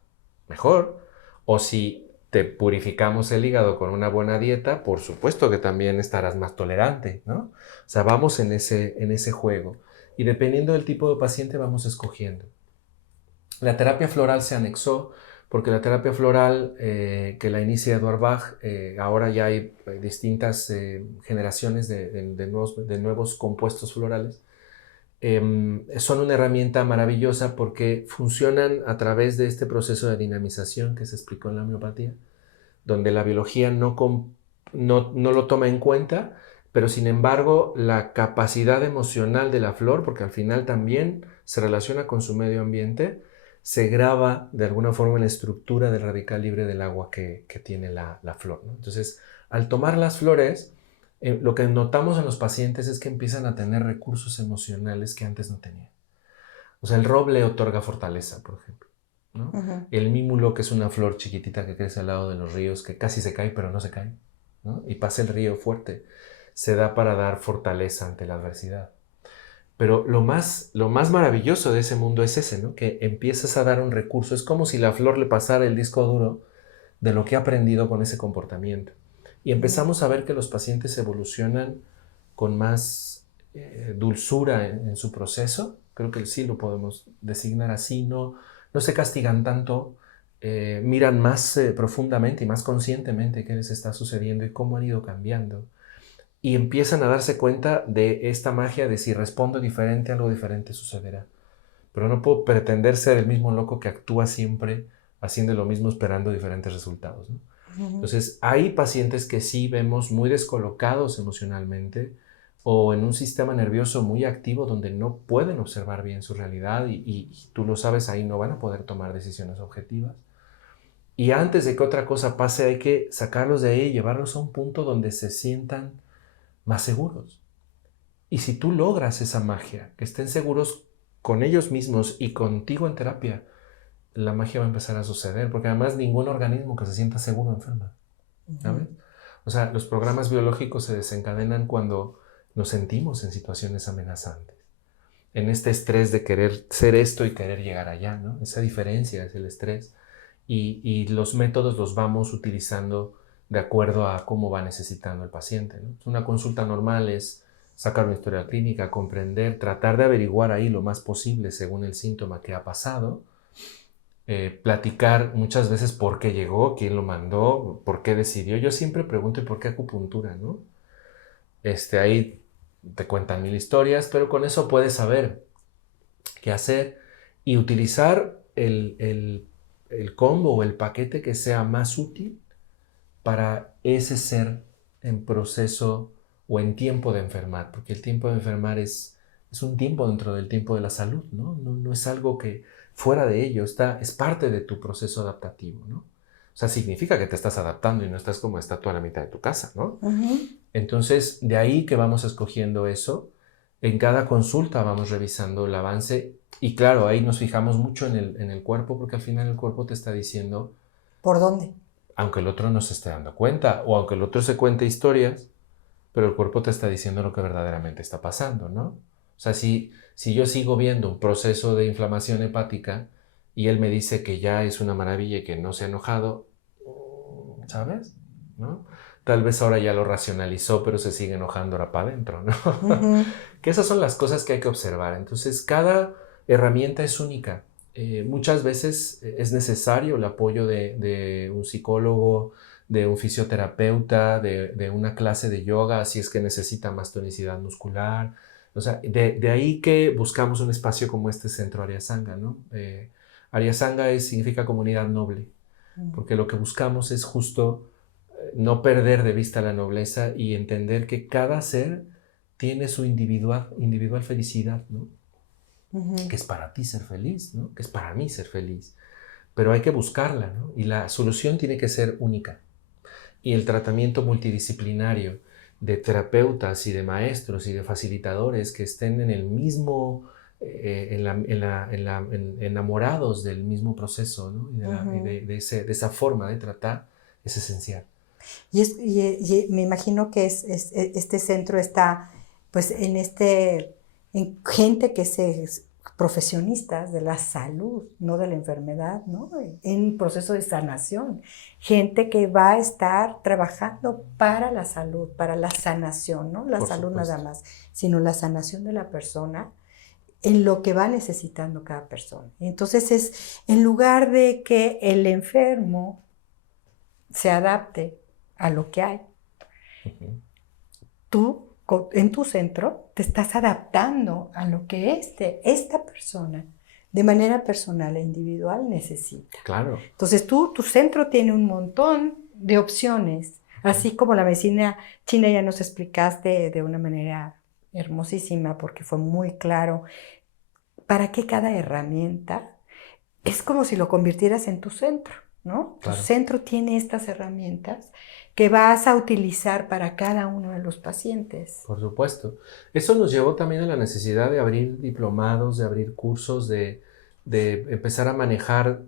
mejor. O si te purificamos el hígado con una buena dieta, por supuesto que también estarás más tolerante, ¿no? O sea, vamos en ese juego. Y dependiendo del tipo de paciente vamos escogiendo. La terapia floral se anexó porque la terapia floral que la inicia Edward Bach, ahora ya hay distintas generaciones de nuevos compuestos florales. Son una herramienta maravillosa porque funcionan a través de este proceso de dinamización que se explicó en la homeopatía, donde la biología no lo toma en cuenta, pero sin embargo la capacidad emocional de la flor, porque al final también se relaciona con su medio ambiente, se graba de alguna forma en la estructura del radical libre del agua que tiene la flor, ¿no? Entonces, al tomar las flores, lo que notamos en los pacientes es que empiezan a tener recursos emocionales que antes no tenían. O sea, el roble otorga fortaleza, por ejemplo, ¿no? Ujú. El mímulo, que es una flor chiquitita que crece al lado de los ríos, que casi se cae, pero no se cae, ¿no? Y pasa el río fuerte, se da para dar fortaleza ante la adversidad. Pero lo más maravilloso de ese mundo es ese, ¿no? Que empiezas a dar un recurso. Es como si la flor le pasara el disco duro de lo que ha aprendido con ese comportamiento. Y empezamos a ver que los pacientes evolucionan con más dulzura en su proceso. Creo que sí lo podemos designar así. No se castigan tanto, miran más profundamente y más conscientemente qué les está sucediendo y cómo han ido cambiando. Y empiezan a darse cuenta de esta magia de si respondo diferente, algo diferente sucederá. Pero no puedo pretender ser el mismo loco que actúa siempre haciendo lo mismo esperando diferentes resultados, ¿no? Ujú. Entonces, hay pacientes que sí vemos muy descolocados emocionalmente o en un sistema nervioso muy activo donde no pueden observar bien su realidad y tú lo sabes, ahí no van a poder tomar decisiones objetivas. Y antes de que otra cosa pase, hay que sacarlos de ahí y llevarlos a un punto donde se sientan más seguros. Y si tú logras esa magia, que estén seguros con ellos mismos y contigo en terapia, la magia va a empezar a suceder, porque además ningún organismo que se sienta seguro enferma, ¿sabes? Ujú. O sea, los programas biológicos se desencadenan cuando nos sentimos en situaciones amenazantes, en este estrés de querer ser esto y querer llegar allá, ¿no? Esa diferencia es el estrés y los métodos los vamos utilizando de acuerdo a cómo va necesitando el paciente, ¿no? Una consulta normal es sacar una historia clínica, comprender, tratar de averiguar ahí lo más posible según el síntoma que ha pasado, platicar muchas veces por qué llegó, quién lo mandó, por qué decidió. Yo siempre pregunto, ¿y por qué acupuntura, no? Ahí te cuentan mil historias, pero con eso puedes saber qué hacer y utilizar el combo o el paquete que sea más útil para ese ser en proceso o en tiempo de enfermar, porque el tiempo de enfermar es un tiempo dentro del tiempo de la salud, ¿no? No es algo que fuera de ello, es parte de tu proceso adaptativo, ¿no? O sea, significa que te estás adaptando y no estás como está tú a la mitad de tu casa, ¿no? Ujú. Entonces, de ahí que vamos escogiendo eso. En cada consulta vamos revisando el avance y claro, ahí nos fijamos mucho en el cuerpo porque al final el cuerpo te está diciendo, ¿Por dónde? aunque el otro no se esté dando cuenta o aunque el otro se cuente historias, pero el cuerpo te está diciendo lo que verdaderamente está pasando, ¿no? O sea, si yo sigo viendo un proceso de inflamación hepática y él me dice que ya es una maravilla y que no se ha enojado, ¿sabes? ¿No? Tal vez ahora ya lo racionalizó, pero se sigue enojando ahora para adentro, ¿no? Ujú. Que esas son las cosas que hay que observar. Entonces, cada herramienta es única. Muchas veces es necesario el apoyo de un psicólogo, de un fisioterapeuta, de una clase de yoga, si es que necesita más tonicidad muscular. O sea, de ahí que buscamos un espacio como este centro Arya Sangha, ¿no? Arya Sangha significa comunidad noble, porque lo que buscamos es justo no perder de vista la nobleza y entender que cada ser tiene su individual felicidad, ¿no? Ujú. Que es para ti ser feliz, ¿no? Que es para mí ser feliz. Pero hay que buscarla, ¿no? Y la solución tiene que ser única. Y el tratamiento multidisciplinario de terapeutas y de maestros y de facilitadores que estén en el mismo, enamorados del mismo proceso, ¿no? Y Ujú. de esa forma de tratar es esencial. Y me imagino que este centro está, pues, en gente que es profesionistas de la salud, no de la enfermedad, ¿no? En proceso de sanación. Gente que va a estar trabajando para la salud, para la sanación, no la Por salud nada supuesto. más, sino la sanación de la persona en lo que va necesitando cada persona. Entonces en lugar de que el enfermo se adapte a lo que hay, Ujú. tú en tu centro te estás adaptando a lo que esta persona de manera personal e individual necesita. Claro. Entonces tu centro tiene un montón de opciones, Ujú. así como la medicina china ya nos explicaste de una manera hermosísima porque fue muy claro para qué cada herramienta, es como si lo convirtieras en tu centro, ¿no? Tu Claro. centro tiene estas herramientas que vas a utilizar para cada uno de los pacientes. Por supuesto. Eso nos llevó también a la necesidad de abrir diplomados, de abrir cursos, de empezar a manejar,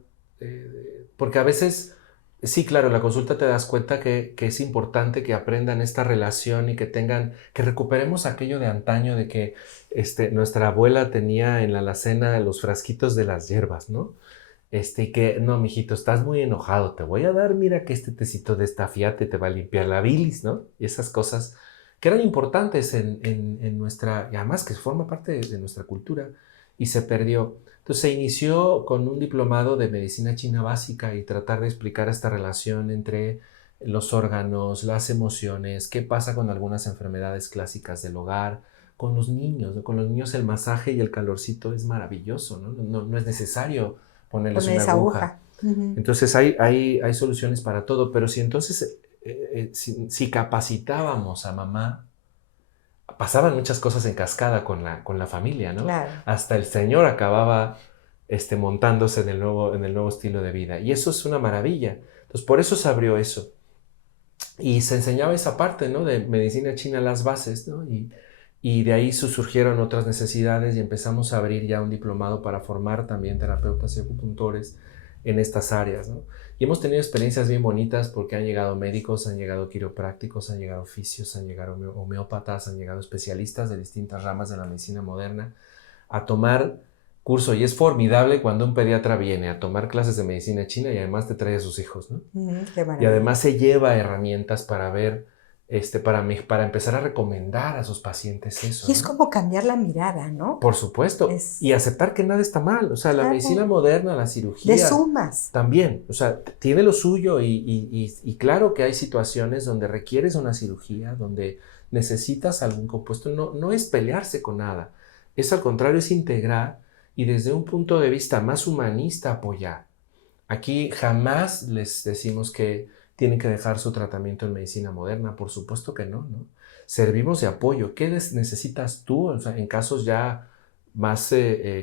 porque a veces, sí, claro, en la consulta te das cuenta que es importante que aprendan esta relación y que tengan, que recuperemos aquello de antaño de que nuestra abuela tenía en la alacena los frasquitos de las hierbas, ¿no? Y que, no, mijito, estás muy enojado, te voy a dar, mira que este tecito de estafiate te va a limpiar la bilis, ¿no? Y esas cosas que eran importantes en nuestra, y además que forma parte de nuestra cultura, y se perdió. Entonces se inició con un diplomado de medicina china básica y tratar de explicar esta relación entre los órganos, las emociones, qué pasa con algunas enfermedades clásicas del hogar, con los niños, ¿no? Con los niños el masaje y el calorcito es maravilloso, ¿no? No es necesario ponerles Poner una esa aguja. aguja. Ujú. Entonces hay soluciones para todo, pero si entonces, si capacitábamos a mamá, pasaban muchas cosas en cascada con la familia, ¿no? Claro. Hasta el señor acababa montándose en el nuevo estilo de vida. Y eso es una maravilla. Entonces, por eso se abrió eso. Y se enseñaba esa parte, ¿no? De medicina china, las bases, ¿no? Y de ahí surgieron otras necesidades y empezamos a abrir ya un diplomado para formar también terapeutas y acupuntores en estas áreas, ¿no? Y hemos tenido experiencias bien bonitas porque han llegado médicos, han llegado quiroprácticos, han llegado fisios, han llegado homeópatas, han llegado especialistas de distintas ramas de la medicina moderna a tomar curso. Y es formidable cuando un pediatra viene a tomar clases de medicina china y además te trae a sus hijos, ¿no? Qué Y maravilla. además se lleva herramientas para ver, para empezar a recomendar a sus pacientes eso, Y es ¿no? como cambiar la mirada, ¿no? Por supuesto. Es, Y aceptar que nada está mal. O sea, la claro, medicina moderna, la de cirugía, sumas. también. O sea, tiene lo suyo y claro que hay situaciones donde requieres una cirugía, donde necesitas algún compuesto. No es pelearse con nada. Es al contrario, es integrar y desde un punto de vista más humanista apoyar. Aquí jamás les decimos que tienen que dejar su tratamiento en medicina moderna, por supuesto que no, ¿no? Servimos de apoyo. ¿Qué necesitas tú? O sea, en casos ya más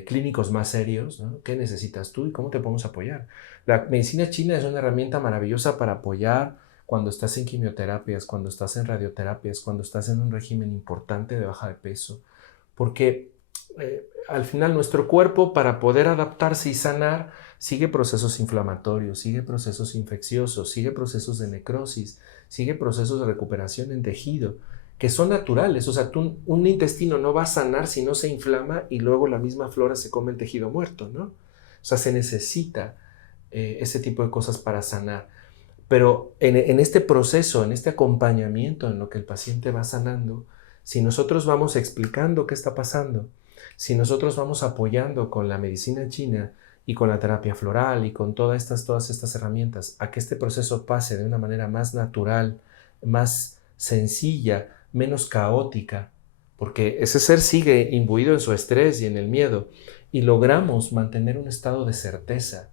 clínicos, más serios, ¿no? ¿Qué necesitas tú y cómo te podemos apoyar? La medicina china es una herramienta maravillosa para apoyar cuando estás en quimioterapias, cuando estás en radioterapias, cuando estás en un régimen importante de baja de peso, porque al final nuestro cuerpo para poder adaptarse y sanar sigue procesos inflamatorios, sigue procesos infecciosos, sigue procesos de necrosis, sigue procesos de recuperación en tejido, que son naturales. O sea, un intestino no va a sanar si no se inflama y luego la misma flora se come el tejido muerto, ¿no? O sea, se necesita ese tipo de cosas para sanar. Pero en este proceso, en este acompañamiento en lo que el paciente va sanando, si nosotros vamos explicando qué está pasando, si nosotros vamos apoyando con la medicina china y con la terapia floral y con todas estas herramientas a que este proceso pase de una manera más natural, más sencilla, menos caótica, porque ese ser sigue imbuido en su estrés y en el miedo, y logramos mantener un estado de certeza,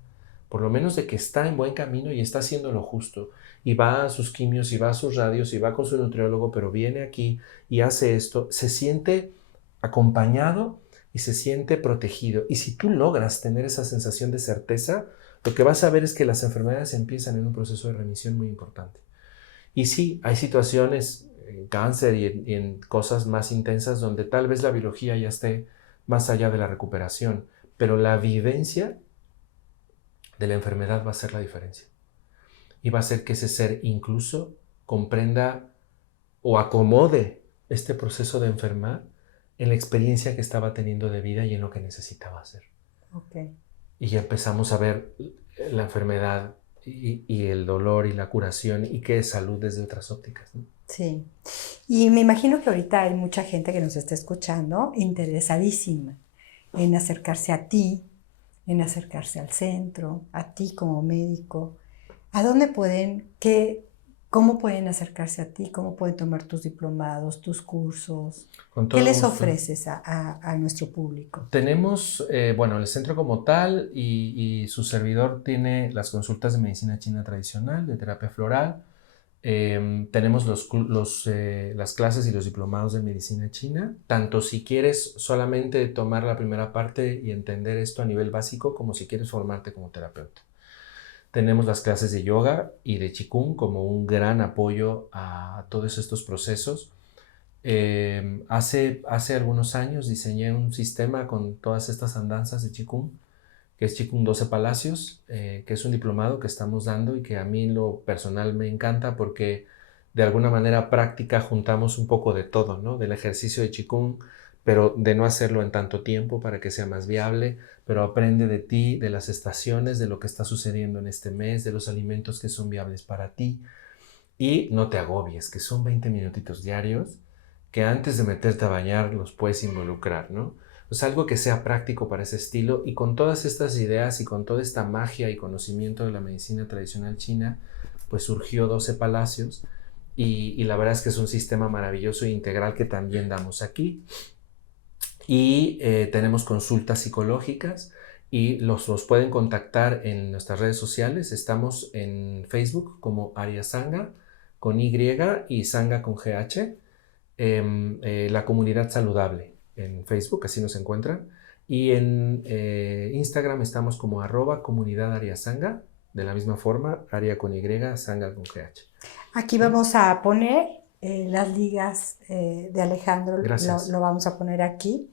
por lo menos de que está en buen camino y está haciendo lo justo, y va a sus quimios, y va a sus radios, y va con su nutriólogo, pero viene aquí y hace esto, se siente acompañado y se siente protegido. Y si tú logras tener esa sensación de certeza, lo que vas a ver es que las enfermedades empiezan en un proceso de remisión muy importante. Y sí, hay situaciones en cáncer y en cosas más intensas donde tal vez la biología ya esté más allá de la recuperación, pero la vivencia de la enfermedad va a ser la diferencia. Y va a hacer que ese ser incluso comprenda o acomode este proceso de enfermar en la experiencia que estaba teniendo de vida y en lo que necesitaba hacer. Okay. Y ya empezamos a ver la enfermedad y el dolor y la curación y qué es salud desde otras ópticas, ¿no? Sí. Y me imagino que ahorita hay mucha gente que nos está escuchando interesadísima en acercarse a ti, en acercarse al centro, a ti como médico. ¿A dónde pueden, cómo pueden acercarse a ti? ¿Cómo pueden tomar tus diplomados, tus cursos? Con ¿Qué todo les gusto. ofreces a nuestro público? Tenemos, bueno, el centro como tal y su servidor tiene las consultas de medicina china tradicional, de terapia floral. Tenemos las clases y los diplomados de medicina china, tanto si quieres solamente tomar la primera parte y entender esto a nivel básico, como si quieres formarte como terapeuta. Tenemos las clases de yoga y de qigong como un gran apoyo a todos estos procesos. Hace algunos años diseñé un sistema con todas estas andanzas de qigong, que es Qigong 12 Palacios, que es un diplomado que estamos dando y que a mí en lo personal me encanta porque de alguna manera práctica juntamos un poco de todo, ¿no? Del ejercicio de Qigong, pero de no hacerlo en tanto tiempo para que sea más viable, pero aprende de ti, de las estaciones, de lo que está sucediendo en este mes, de los alimentos que son viables para ti y no te agobies, que son 20 minutitos diarios que antes de meterte a bañar los puedes involucrar, ¿no? Pues algo que sea práctico para ese estilo y con todas estas ideas y con toda esta magia y conocimiento de la medicina tradicional china, pues surgió 12 Palacios y la verdad es que es un sistema maravilloso e integral que también damos aquí. Y tenemos consultas psicológicas y los pueden contactar en nuestras redes sociales. Estamos en Facebook como Arya Sangha con Y y Sangha con GH. La comunidad saludable en Facebook, así nos encuentran, y en Instagram estamos como @comunidad_Arya_Sangha, de la misma forma, Arya con Y, Sangha con GH. Aquí vamos a poner las ligas de Alejandro, lo vamos a poner aquí.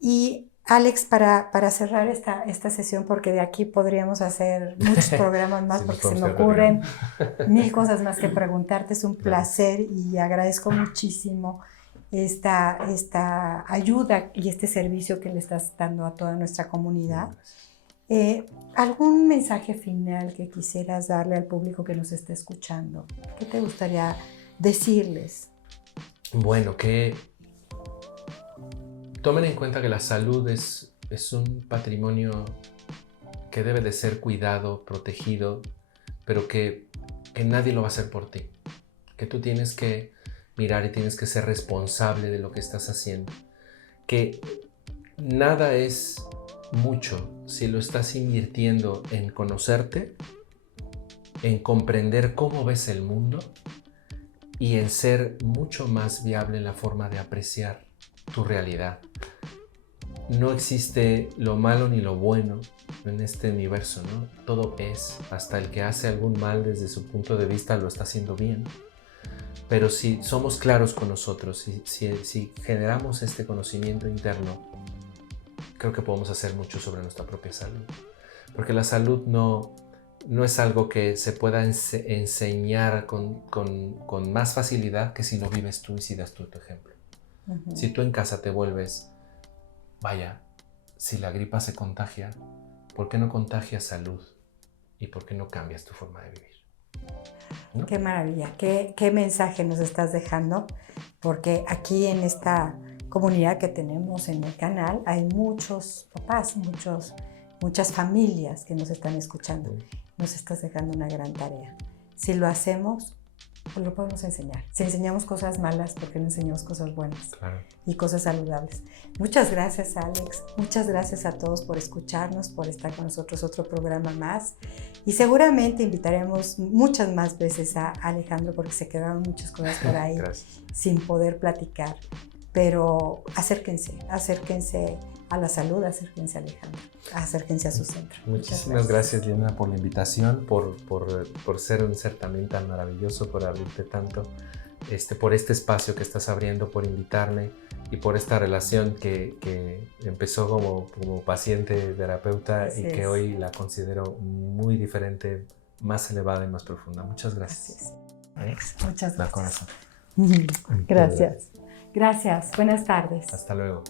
Y Alex, para cerrar esta sesión, porque de aquí podríamos hacer muchos programas más, porque se me ocurren mil cosas más que preguntarte. Es un placer y agradezco muchísimo esta ayuda y este servicio que le estás dando a toda nuestra comunidad. ¿Algún mensaje final que quisieras darle al público que nos esté escuchando? ¿Qué te gustaría decirles? Bueno, que tomen en cuenta que la salud es un patrimonio que debe de ser cuidado, protegido, pero que nadie lo va a hacer por ti. Que tú tienes que mirar y tienes que ser responsable de lo que estás haciendo. Que nada es mucho si lo estás invirtiendo en conocerte, en comprender cómo ves el mundo y en ser mucho más viable en la forma de apreciar tu realidad. No existe lo malo ni lo bueno en este universo, ¿no? Todo es, hasta el que hace algún mal desde su punto de vista lo está haciendo bien. Pero si somos claros con nosotros, si generamos este conocimiento interno, creo que podemos hacer mucho sobre nuestra propia salud. Porque la salud no es algo que se pueda enseñar con más facilidad que si lo vives tú y si das tú tu ejemplo. Uh-huh. Si tú en casa te vuelves, vaya, si la gripa se contagia, ¿por qué no contagias salud? ¿Y por qué no cambias tu forma de vivir? ¿No? Qué maravilla, qué mensaje nos estás dejando, porque aquí en esta comunidad que tenemos en el canal hay muchos papás, muchas familias que nos están escuchando. Nos estás dejando una gran tarea. Si lo hacemos, pues lo podemos enseñar. Si enseñamos cosas malas, ¿por qué no enseñamos cosas buenas? Claro. Y cosas saludables. Muchas gracias, Alex. Muchas gracias a todos por escucharnos, por estar con nosotros otro programa más. Y seguramente invitaremos muchas más veces a Alejandro porque se quedaron muchas cosas por ahí sin poder platicar. Pero acérquense a la salud, acérquense a Alejandro, acérquense a su centro. Muchísimas gracias, Liliana, por la invitación, por ser un ser también tan maravilloso, por abrirte tanto, por este espacio que estás abriendo, por invitarme y por esta relación que empezó como paciente terapeuta y que hoy la considero muy diferente, más elevada y más profunda. Muchas gracias. Alex, muchas gracias. De corazón. Gracias. Gracias. Buenas tardes. Hasta luego.